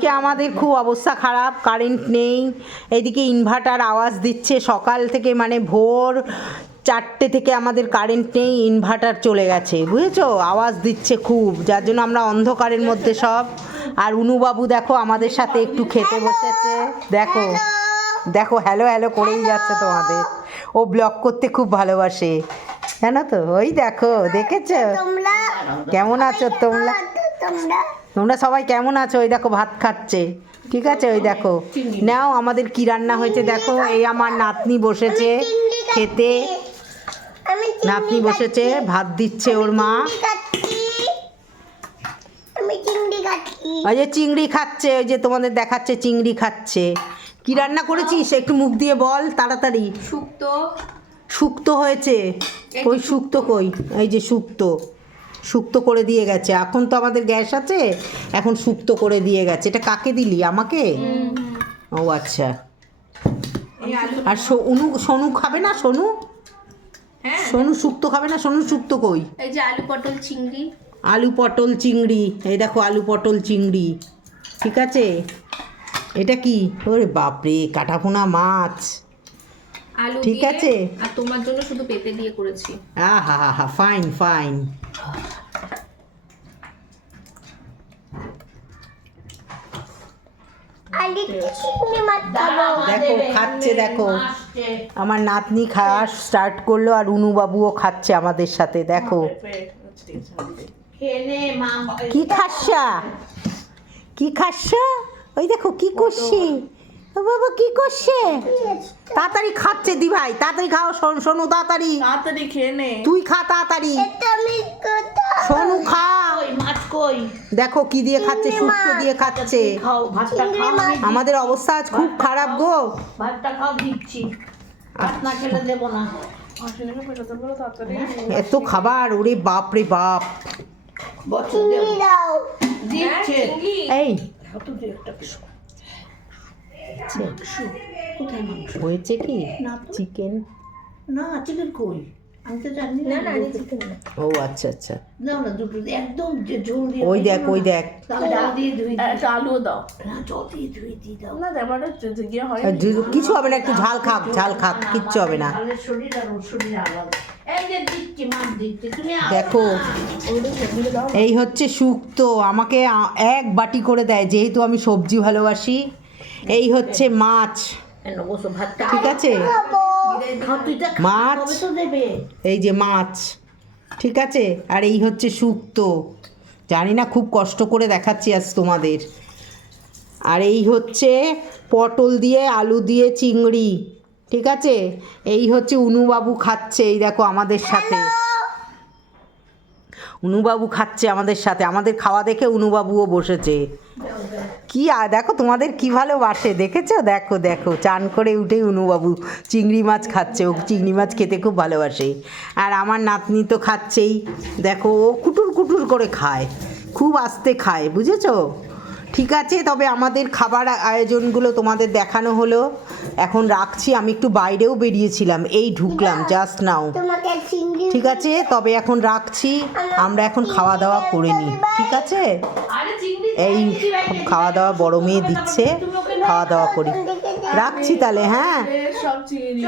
আজকে আমাদের খুব অবস্থা খারাপ, কারেন্ট নেই। এদিকে ইনভার্টার আওয়াজ দিচ্ছে সকাল থেকে, মানে ভোর 4টে থেকে আমাদের কারেন্ট নেই, ইনভার্টার চলে গেছে, বুঝেছো? আওয়াজ দিচ্ছে খুব, যার জন্য আমরা অন্ধকারের মধ্যে সব। আর অনুবাবু দেখো আমাদের সাথে একটু খেতে বসেছে, দেখো দেখো হ্যালো হ্যালো করেই যাচ্ছে তোমাদের। ও ব্লগ করতে খুব ভালোবাসে, জানো তো? ওই দেখো, দেখেছো? কেমন আছো তোমরা? তোমরা সবাই কেমন আছো? ওই দেখো ভাত খাচ্ছে, ঠিক আছে? ওই দেখো, নাও আমাদের কি রান্না হয়েছে দেখো। এই আমার নাতনি বসেছে খেতে, নাতনি বসেছে ভাত দিচ্ছে ওর মা। ওই যে চিংড়ি খাচ্ছে, ওই যে তোমাদের দেখাচ্ছে চিংড়ি খাচ্ছে। কি রান্না করেছিস একটু মুখ দিয়ে বল তাড়াতাড়ি। শুক্তো। শুক্তো হয়েছে? কই শুক্তো কই? এই যে শুক্তো, শুক্তো করে দিয়ে গেছে। এখন তো আমাদের গ্যাস আছে, এখন শুক্তো করে দিয়ে গেছে। এটা কাকে দিলি? আমাকে? ও আচ্ছা। আর সোনু খাবে না? সোনু সোনু শুক্তো খাবে না? সোনু শুক্তো কই? এই যে আলু পটল চিংড়ি। আলু পটল চিংড়ি, এই দেখো আলু পটল চিংড়ি, ঠিক আছে? এটা কি? ওরে বাপরে, কাটাপোনা মাছ, আলু ঠিক দিয়ে, আছে? আর তোমার জন্য শুধু পেঁপে দিয়ে করেছি। আহা হা হা, ফাইন ফাইন। দেখো খাচ্ছে, দেখো আমার নাতনি খাওয়া স্টার্ট করলো, আর অনুবাবুও খাচ্ছে আমাদের সাথে, দেখো। কি খাচ্ছা? কি খাচ্ছা? ওই দেখো কি করছে বাবা, কি করছে? তাড়াতাড়ি খাচ্ছে দি ভাই, তাড়াতাড়ি খাও। শোনো তাড়াতাড়ি, তাড়াতাড়ি খেয়ে নে। তুই খা তাড়াতাড়ি। সোনু খা। মাছ কই? দেখো কি দিয়ে খাচ্ছে, শুক্তো দিয়ে খাচ্ছে। খাও ভাতটা খাও। আমাদের অবস্থা আজ খুব খারাপ গো। ভাতটা খাও, দিচ্ছি। ভাত না খেলে দেবো না। এত খাবার, ওরে বাপ রে বাপ। বছর দেবো। দিচ্ছে। এই হাতু দিয়ে একটা কিছু। কোথায় মাংস? হয়েছে কি? না। চিকেন? না, চিকেন কই? আমি তো জানি না না। না, চিকেন না। ও আচ্ছা আচ্ছা। দাও না দুটো, একদম যে ঝোল দিয়ে। ওই দেখ, ওই দেখ। ডাল দিয়ে ধুই দিই। একটা আলুও দাও। না, জল দিয়ে ধুই দিই, দাও। না ব্যাপারটা গিয়ে হয় আর কিছু হবে না, একটু ঝাল খাক, ঝাল খাক, কিচ্ছু হবে না। ঝালের শরীর আর ওর শরীর আলাদা। এই যে দিচ্ছি, মাছ দিচ্ছি, তুমি দেখো এই হচ্ছে শুক্তো, আমাকে এক বাটি করে দেয়, যেহেতু আমি সবজি ভালোবাসি। এই হচ্ছে মাছ, ঠিক আছে? মাছ, তো দেবে। এই যে মাছ, ঠিক আছে? আর এই হচ্ছে শুক্তো, জানি না খুব কষ্ট করে দেখাচ্ছি আজ তোমাদের। আর এই হচ্ছে পটল দিয়ে আলু দিয়ে চিংড়ি, ঠিক আছে? এই হচ্ছে অনুবাবু খাচ্ছে, এই দেখো আমাদের সাথে। অনুবাবু খাচ্ছে আমাদের সাথে, আমাদের খাওয়া দেখে অনুবাবুও বসেছে। কি দেখো তোমাদের কি ভালোবাসে, দেখেছো? দেখো দেখো, চান করে উঠেই অনুবাবু চিংড়ি মাছ খাচ্ছে, ও চিংড়ি মাছ খেতে খুব ভালোবাসে। আর আমার নাতনি তো খাচ্ছেই, দেখো ও কুটুর কুটুর করে খায়, খুব আস্তে খায়, বুঝেছো? ঠিক আছে, তবে আমাদের খাবার আয়োজনগুলো তোমাদের দেখানো হলো। এখন রাখছি, আমি একটু বাইরেও বেরিয়েছিলাম, এই ঢুকলাম জাস্ট নাও, ঠিক আছে? তবে এখন রাখছি, আমরা এখন খাওয়া দাওয়া করে নিই, ঠিক আছে? এই খাওয়া দাওয়া বড় মেয়ে দিচ্ছে, খাওয়া দাওয়া করি, রাখছি তাহলে। হ্যাঁ, সব চিংড়ি।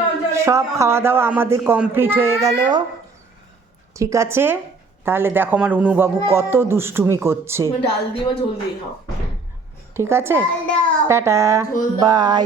সব খাওয়া দাওয়া আমাদের কমপ্লিট হয়ে গেল, ঠিক আছে? তাহলে দেখো আমার অনুবাবু কত দুষ্টুমি করছে, ডাল দিয়ে বা ঝোল দিয়ে খাও। ঠিক আছে? Tata, by.